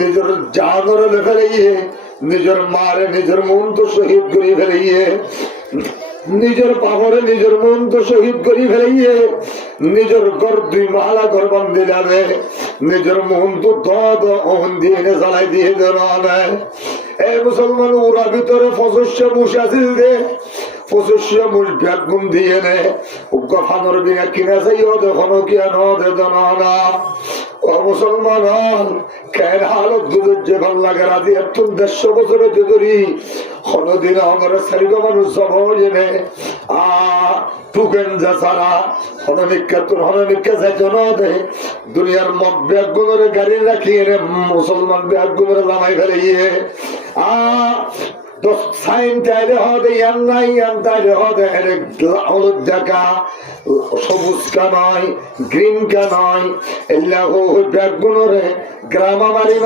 নিজের জানরে ফেলাইয়ে নিজের মারে নিজের মন তো শহীদ করে ফেলাইয়ে নিজের পাপরে নিজের মন তো শহীদ করে ফেলাইয়ে নিজের ঘর 2 মালা ঘর বান্ধে যাবে নিজের মন তো ওহন দিয়ে জ্বালাই দিয়ে দেওয়া নেয়। এই মুসলমান ওরা ভিতরে 25 মুশ আসিল দে 25 মুশ ব্যাগুন দিয়ে নে উগ্র ফানোর বিনা কিনা চাইও দেখো কিয়া নদে না ও মুসলমান কেন হালত দুধের যে ভাল লাগে রাজি এত 150 বছরে যদি কোনদিন আমার শরীর মানুষ সব জেনে টুকেন যা সারা হননিকা তোর হননিকা যাইতো না দে দুনিয়ার মগ ব্যাগুনের গাড়ি রাখিয়ে রে মুসলমান ব্যাগুনের জামাই ফেলিয়ে সবুজ কা নয় গ্রিন কা নয় এগুলা ব্যাগুনের গ্রামা মারি